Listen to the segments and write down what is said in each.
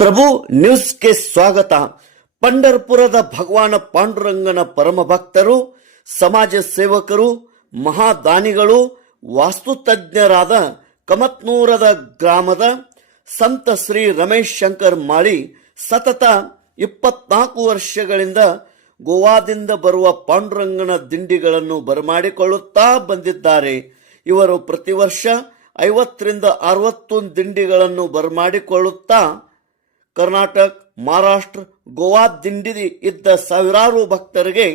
ಪ್ರಭು ನ್ಯೂಸ್ಗೆ ಸ್ವಾಗತ. ಪಂಢರಪುರದ ಭಗವಾನ ಪಾಂಡುರಂಗನ ಪರಮ ಭಕ್ತರು, ಸಮಾಜ ಸೇವಕರು, ಮಹಾದಾನಿಗಳು, ವಾಸ್ತುತಜ್ಞರಾದ ಕಮತ್ನೂರದ ಗ್ರಾಮದ ಸಂತ ಶ್ರೀ ರಮೇಶ್ ಶಂಕರ್ ಮಾಳಿ ಸತತ 24 ವರ್ಷಗಳಿಂದ ಗೋವಾದಿಂದ ಬರುವ ಪಾಂಡುರಂಗನ ದಿಂಡಿಗಳನ್ನು ಬರಮಾಡಿಕೊಳ್ಳುತ್ತಾ ಬಂದಿದ್ದಾರೆ. ಇವರು ಪ್ರತಿ ವರ್ಷ 50 ರಿಂದ 60 ದಿಂಡಿಗಳನ್ನು ಬರಮಾಡಿಕೊಳ್ಳುತ್ತಾ ಕರ್ನಾಟಕ, ಮಹಾರಾಷ್ಟ್ರ, ಗೋವಾ ದಿಂಡಿ ಇದ್ದ ಸಾವಿರಾರು ಭಕ್ತರಿಗೆ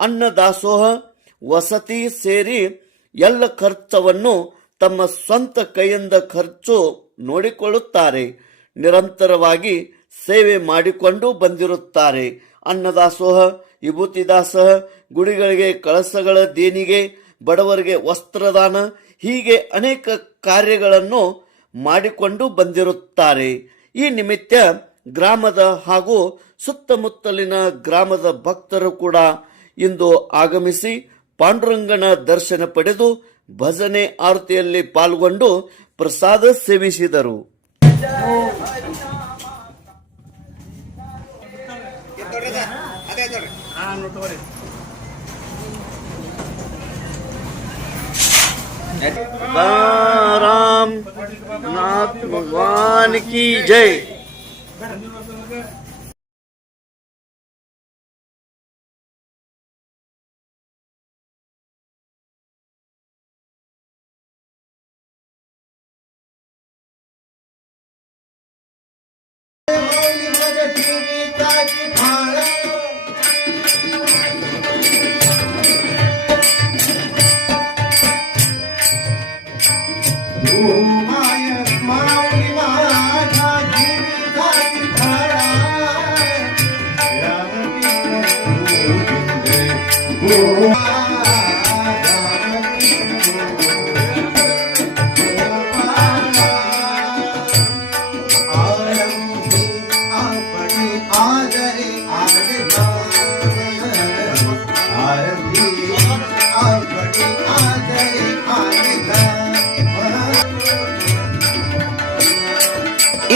ಅನ್ನದಾಸೋಹ, ವಸತಿ ಸೇರಿ ಎಲ್ಲ ಖರ್ಚವನ್ನು ತಮ್ಮ ಸ್ವಂತ ಕೈಯಿಂದ ಖರ್ಚು ನೋಡಿಕೊಳ್ಳುತ್ತಾರೆ. ನಿರಂತರವಾಗಿ ಸೇವೆ ಮಾಡಿಕೊಂಡು ಬಂದಿರುತ್ತಾರೆ. ಅನ್ನದಾಸೋಹ, ವಿಭೂತಿ ದಾಸೋಹ, ಗುಡಿಗಳಿಗೆ ಕಳಸಗಳ ದೇಣಿಗೆ, ಬಡವರಿಗೆ ವಸ್ತ್ರದಾನ, ಹೀಗೆ ಅನೇಕ ಕಾರ್ಯಗಳನ್ನು ಮಾಡಿಕೊಂಡು ಬಂದಿರುತ್ತಾರೆ. ಈ ನಿಮಿತ್ತ ಗ್ರಾಮದ ಹಾಗೂ ಸುತ್ತಮುತ್ತಲಿನ ಗ್ರಾಮದ ಭಕ್ತರು ಕೂಡ ಇಂದು ಆಗಮಿಸಿ ಪಾಂಡುರಂಗನ ದರ್ಶನ ಪಡೆದು ಭಜನೆ ಆರತಿಯಲ್ಲಿ ಪಾಲ್ಗೊಂಡು ಪ್ರಸಾದ ಸೇವಿಸಿದರು. राम नाथ भगवान की जय.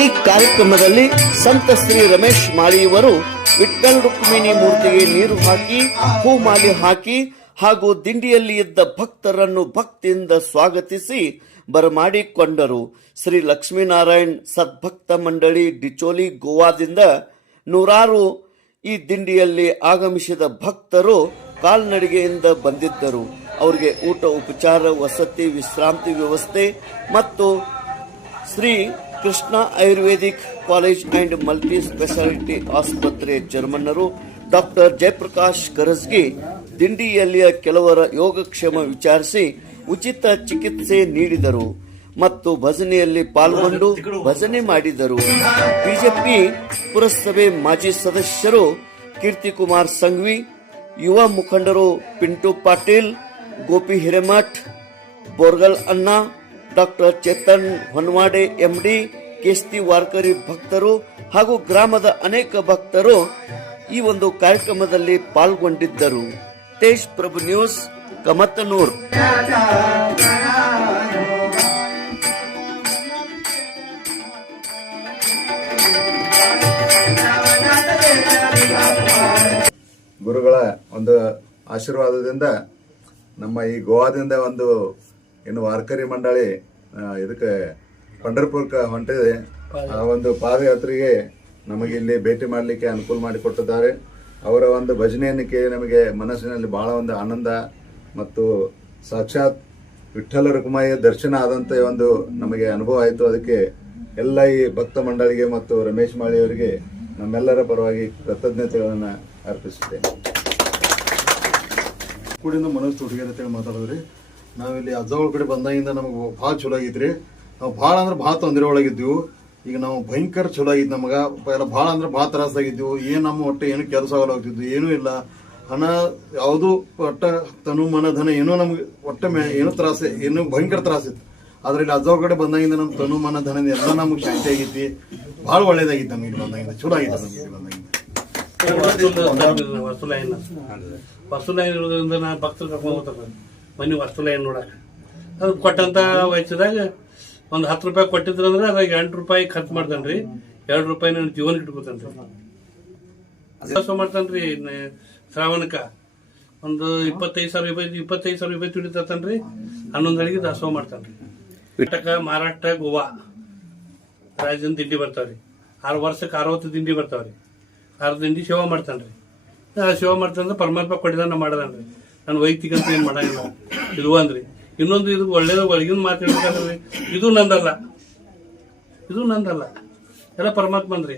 ಈ ಕಾರ್ಯಕ್ರಮದಲ್ಲಿ ಸಂತ ಶ್ರೀ ರಮೇಶ್ ಮಾಳಿಯವರು ವಿಠ್ಠಲ್ ರುಕ್ಮಿಣಿ ಮೂರ್ತಿಗೆ ನೀರು ಹಾಕಿ ಹೂಮಾಲಿ ಹಾಕಿ ಹಾಗೂ ದಿಂಡಿಯಲ್ಲಿ ಇದ್ದ ಭಕ್ತರನ್ನು ಭಕ್ತಿಯಿಂದ ಸ್ವಾಗತಿಸಿ ಬರಮಾಡಿಕೊಂಡರು. ಶ್ರೀ ಲಕ್ಷ್ಮೀನಾರಾಯಣ್ ಸದ್ಭಕ್ತ ಮಂಡಳಿ ಡಿಚೋಲಿ ಗೋವಾದಿಂದ ನೂರಾರು ಈ ದಿಂಡಿಯಲ್ಲಿ ಆಗಮಿಸಿದ ಭಕ್ತರು ಕಾಲ್ನಡಿಗೆಯಿಂದ ಬಂದಿದ್ದರು. ಅವರಿಗೆ ಊಟ, ಉಪಚಾರ, ವಸತಿ, ವಿಶ್ರಾಂತಿ ವ್ಯವಸ್ಥೆ ಮತ್ತು Shri Krishna Ayurvedic college and multi speciality ಆಸ್ಪತ್ರೆ ಚೇರ್ಮನ್ನರು ಡಾಕ್ಟರ್ ಜಯಪ್ರಕಾಶ್ ಕರಸ್ಗಿ ದಿಂಡಿಯಲ್ಲಿಯ ಕೆಲವರ ಯೋಗಕ್ಷೇಮ ವಿಚಾರಿಸಿ ಉಚಿತ ಚಿಕಿತ್ಸೆ ನೀಡಿದರು ಮತ್ತು ಭಜನೆಯಲ್ಲಿ ಪಾಲ್ಗೊಂಡು ಭಜನೆ ಮಾಡಿದರು. ಬಿಜೆಪಿ ಪುರಸಭೆ ಮಾಜಿ ಸದಸ್ಯರು ಕೀರ್ತಿಕುಮಾರ್ ಸಂಘವಿ, ಯುವ ಮುಖಂಡರು ಪಿಂಟು ಪಾಟೀಲ್, ಗೋಪಿ ಹಿರೇಮಠ್, ಬೋರ್ಗಲ್ ಅಣ್ಣ, ಡಾಕ್ಟರ್ ಚೇತನ್ ಹೊನ್ವಾಡೆ ಎಂಡಿ, ಕೇಸ್ತಿ ವಾರ್ಕರಿ ಭಕ್ತರು ಹಾಗೂ ಗ್ರಾಮದ ಅನೇಕ ಭಕ್ತರು ಈ ಒಂದು ಕಾರ್ಯಕ್ರಮದಲ್ಲಿ ಪಾಲ್ಗೊಂಡಿದ್ದರು. ತೇಜ್ ಪ್ರಭು ನ್ಯೂಸ್, ಕಮತನೂರ್. ಗುರುಗಳ ಒಂದು ಆಶೀರ್ವಾದದಿಂದ ನಮ್ಮ ಈ ಗೋವಾದಿಂದ ಒಂದು ಏನು ವಾರ್ಕರಿ ಮಂಡಳಿ ಇದಕ್ಕೆ ಪಂಢರಪುರಕ್ಕೆ ಹೊಂಟಿದೆ. ಆ ಒಂದು ಪಾದಯಾತ್ರೆಗೆ ನಮಗೆ ಇಲ್ಲಿ ಭೇಟಿ ಮಾಡಲಿಕ್ಕೆ ಅನುಕೂಲ ಮಾಡಿಕೊಟ್ಟಿದ್ದಾರೆ. ಅವರ ಒಂದು ಭಜನೆಯನ್ನು ಕೇಳಿ ನಮಗೆ ಮನಸ್ಸಿನಲ್ಲಿ ಬಹಳ ಒಂದು ಆನಂದ ಮತ್ತು ಸಾಕ್ಷಾತ್ ವಿಠ್ಠಲ ರುಕ್ಮಾಯಿಯ ದರ್ಶನ ಆದಂತ ಒಂದು ನಮಗೆ ಅನುಭವ ಆಯಿತು. ಅದಕ್ಕೆ ಎಲ್ಲ ಈ ಭಕ್ತ ಮಂಡಳಿಗೆ ಮತ್ತು ರಮೇಶ್ ಮಾಳಿಯವರಿಗೆ ನಮ್ಮೆಲ್ಲರ ಪರವಾಗಿ ಕೃತಜ್ಞತೆಗಳನ್ನು ಅರ್ಪಿಸುತ್ತೇನೆ. ಕೂಡಿಂದ ಮನಸ್ಸು ತೊಡಗಿದೆ ಅಂತೇಳಿ ಮಾತಾಡಿದ್ರಿ. ನಾವಿಲ್ಲಿ ಅಜ್ಜಗಳ ಕಡೆ ಬಂದಾಗಿಂದ ನಮಗೆ ಭಾಳ ಚಲೋ ಆಗಿದ್ರಿ. ನಾವು ಭಾಳ ಅಂದ್ರೆ ಭಾಳ ತೊಂದರೆ ಒಳಗಿದ್ದೀವಿ. ಈಗ ನಾವು ಭಯಂಕರ ಚಲೋ ಆಗಿದ್ದು ನಮಗೆ ಎಲ್ಲ ಭಾಳ ಅಂದ್ರೆ ಭಾಳ ತ್ರಾಸಾಗಿದ್ದೀವಿ. ಏನು ನಮ್ಮ ಹೊಟ್ಟೆ ಏನು ಕೆಲಸ ಆಗಲಾಗ್ತಿದ್ವು, ಏನೂ ಇಲ್ಲ. ಹಣ ಯಾವುದು ಒಟ್ಟ ತನು ಮನ ಧನ ಏನೋ ನಮ್ಗೆ ಒಟ್ಟ ಏನೂ ತ್ರಾಸೆ, ಏನೂ ಭಯಂಕರ ತ್ರಾಸಿತ್ತು. ಆದ್ರೆ ಇಲ್ಲಿ ಅಜ್ಜಗಳ ಕಡೆ ಬಂದಾಗಿಂದ ನಮ್ಮ ತನು ಮನ ಧನ ಎಲ್ಲ ನಮಗೆ ಶಾಂತಿ ಆಗೈತಿ. ಭಾಳ ಒಳ್ಳೇದಾಗಿತ್ತು ನಮಗೆ ಇಲ್ಲಿ ಬಂದಾಗಿಂದ, ಚಲೋ ಆಗಿತ್ತು ನಮಗೆ ಇಲ್ಲಿ ಬಂದಾಗಿಂದ. ವಸ್ತುಲೈನ್ ಇರೋದ್ರಿಂದ ನಾ ಭಕ್ತರು ಕರ್ಕೊಂಡು ಹೋಗ್ತಾರೆ ಮನೆ ವಸ್ತುಲೈನ್ ನೋಡಕ್ಕೆ. ಅದು ಕೊಟ್ಟಂತ ವಯಸ್ಸದಾಗ ಒಂದು 10 ರೂಪಾಯಿ ಕೊಟ್ಟಿದ್ರಂದ್ರೆ ಅದಾಗ 8 ರೂಪಾಯಿ ಖರ್ಚು ಮಾಡ್ತಾನ್ರಿ. ₹2 ನನ್ನ ಜೀವನಕ್ಕೆ ಇಟ್ಕೋತಾನ್ರಿ. ದಾಸೋಹ ಮಾಡ್ತಾನ್ರಿ. ಶ್ರಾವಣಕ್ಕ ಒಂದು 25,000 ರೂಪಾಯಿ ತುಡಿತಾನ್ರಿ. 11 ಹಳಿಗೆ ದಾಸೋಹ ಮಾಡ್ತಾನ್ರಿ. ಕರ್ನಾಟಕ, ಮಹಾರಾಷ್ಟ್ರ, ಗೋವಾ ರಾಜ್ಯದ ತಿಂಡಿ ಬರ್ತಾವ್ರಿ. 6 ವರ್ಷಕ್ಕೆ 60 ತಿಂಡಿ ಬರ್ತಾವ್ರಿ. 6 ತಿಂಡಿ ಸೇವಾ ಮಾಡ್ತಾನ್ರಿ. ಸೇವಾ ಮಾಡ್ತಾನಂದ್ರೆ ಪರಮಾತ್ಮ ಕೊಟ್ಟಿದಾನ ಮಾಡದನ್ರಿ. ನಾನು ವೈಯಕ್ತಿಕ ಅಂತ ಏನ್ ಮಾಡಂಗಿಲ್ಲ. ಇದು ಅಂದ್ರಿ. ಇನ್ನೊಂದು ಇದು ಒಳ್ಳೇದು ಒಳಗಿನ ಮಾತು ಹೇಳ್ಬೇಕಂದ್ರಿ, ಇದು ನಂದಲ್ಲ, ಎಲ್ಲ ಪರಮಾತ್ಮ ಅಂದ್ರಿ.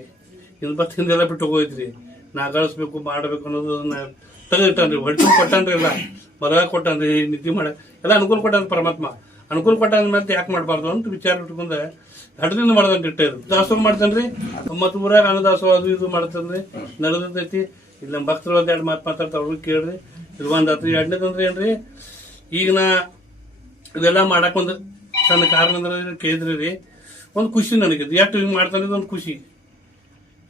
ಹಿಂದೆಲ್ಲ ಬಿಟ್ಟು ಹೋಗೋಯ್ತ್ರಿ. ನಾ ಗಳಿಸ್ಬೇಕು ಮಾಡಬೇಕು ಅನ್ನೋದು ತೆಗೆದಿಟ್ಟಾನ್ರಿ. ಹೊಟ್ಟೆ ಕೊಟ್ಟಾನ್ರಿ, ಎಲ್ಲ ಮರ ಕೊಟ್ಟಾನ್ರಿ, ನಿದ್ದೆ ಮಾಡ ಎಲ್ಲ ಅನುಕೂಲ ಕೊಟ್ಟಾನ ಪರಮಾತ್ಮ. ಅನುಕೂಲ ಕೊಟ್ಟಾನ ಮತ್ತೆ ಯಾಕೆ ಮಾಡಬಾರ್ದು ಅಂತ ವಿಚಾರ ಇಟ್ಕೊಂಡ ಹಡದಿಂದ ಮಾಡ್ದಂತ ಇಟ್ಟರು. ದಾಸೋಹ ಮಾಡ್ತಾನ್ರಿ. ಮತ್ತು ಊರಾಗ ಅನ್ನದಾಸೋಹ ಅದು ಇದು ಮಾಡ್ತಾನ್ರಿ. ನಡೆದೈತಿ. ಇಲ್ಲಿ ನಮ್ಮ ಭಕ್ತರು ಒಂದೆರಡು ಮಾತಾಡ್ತಾರ, ಅವ್ರಿಗೆ ಕೇಳ್ರಿ. ಇದು ಒಂದಾತ್ರಿ. ಎರಡನೇದಂದ್ರೆ ಏನ್ರಿ, ಈಗ ನಾ ಇದೆಲ್ಲ ಮಾಡಕ್ ಒಂದು ಸಣ್ಣ ಕಾರಣ ಅಂದ್ರೆ ಕೇಳಿದ್ರಿ ರೀ, ಒಂದು ಖುಷಿ ನನಗೆ. ಎಷ್ಟು ಹಿಂಗೆ ಮಾಡ್ತಾನೆ ಒಂದು ಖುಷಿ.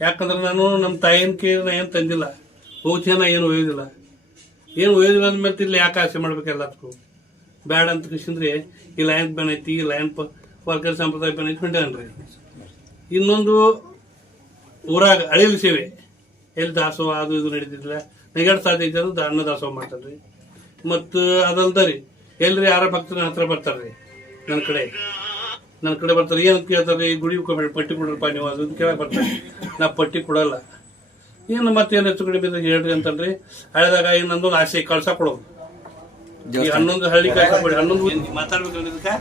ಯಾಕಂದ್ರೆ ನಾನು ನಮ್ಮ ತಾಯಿನ ಕೇಳಿ ನಾ ಏನು ತಂದಿಲ್ಲ, ಬಹುಶಃ ನಾ ಏನು ಒಯ್ಯೋದಿಲ್ಲ ಅಂದ್ಮೇಲೆ ಇಲ್ಲಿ ಯಾಕೆ ಆಸೆ ಮಾಡ್ಬೇಕು ಎಲ್ಲದಕ್ಕೂ ಬ್ಯಾಡ ಅಂತ ಖುಷಿಂದ್ರೆ ಈ ಲಯನ್ ಬ್ಯಾನ್ ಐತಿ, ಈ ಲಯನ್ ವರ್ಕರ್ ಸಂಪ್ರದಾಯ ಬ್ಯಾನ್ ಐತಿ ಹೊಂಟೇನ್ರಿ. ಇನ್ನೊಂದು ಊರಾಗ ಅಳಿಲು ಸೇವೆ ಎಲ್ಲಿ ದಾಸೋಹ ಅದು ಇದು ನಡೀತಿದ್ದಿಲ್ಲ. ನೆಗಡ್ ಸಾಧ್ಯ ಐತೆ ಅದು ಅನ್ನ ದಾಸೋಹ ಮಾಡ್ತಾರ್ರಿ. ಮತ್ತು ಅದಲ್ದರಿ ಎಲ್ರಿ ಯಾರ ಭಕ್ತರ ಹತ್ರ ಬರ್ತಾರ್ರಿ, ನನ್ನ ಕಡೆ ಬರ್ತಾರೆ. ಏನು ಕೇಳ್ತಾರೆ, ಗುಡಿ ಪಟ್ಟಿ ಕೊಡ್ರಪ್ಪ ನೀವು ಅದು ಕೇಳಕ್ ಬರ್ತಾರೆ. ನಾ ಪಟ್ಟಿ ಕೊಡಲ್ಲ. ಏನು ಮತ್ತೇನು ಹೆಚ್ಚು ಕಡಿಮೆ ಹೇಳ್ರಿ ಅಂತನ್ರಿ. ಹಳೆದಾಗ ಏನೊಂದು ಆಸೆ ಕಳ್ಸ ಕೊಡೋದು. ಈ 11 ಹಳ್ಳಿ ಕಳ್ಸ ಕೊಡಿ. 11 ಮಾತಾಡ್ಬೇಕು.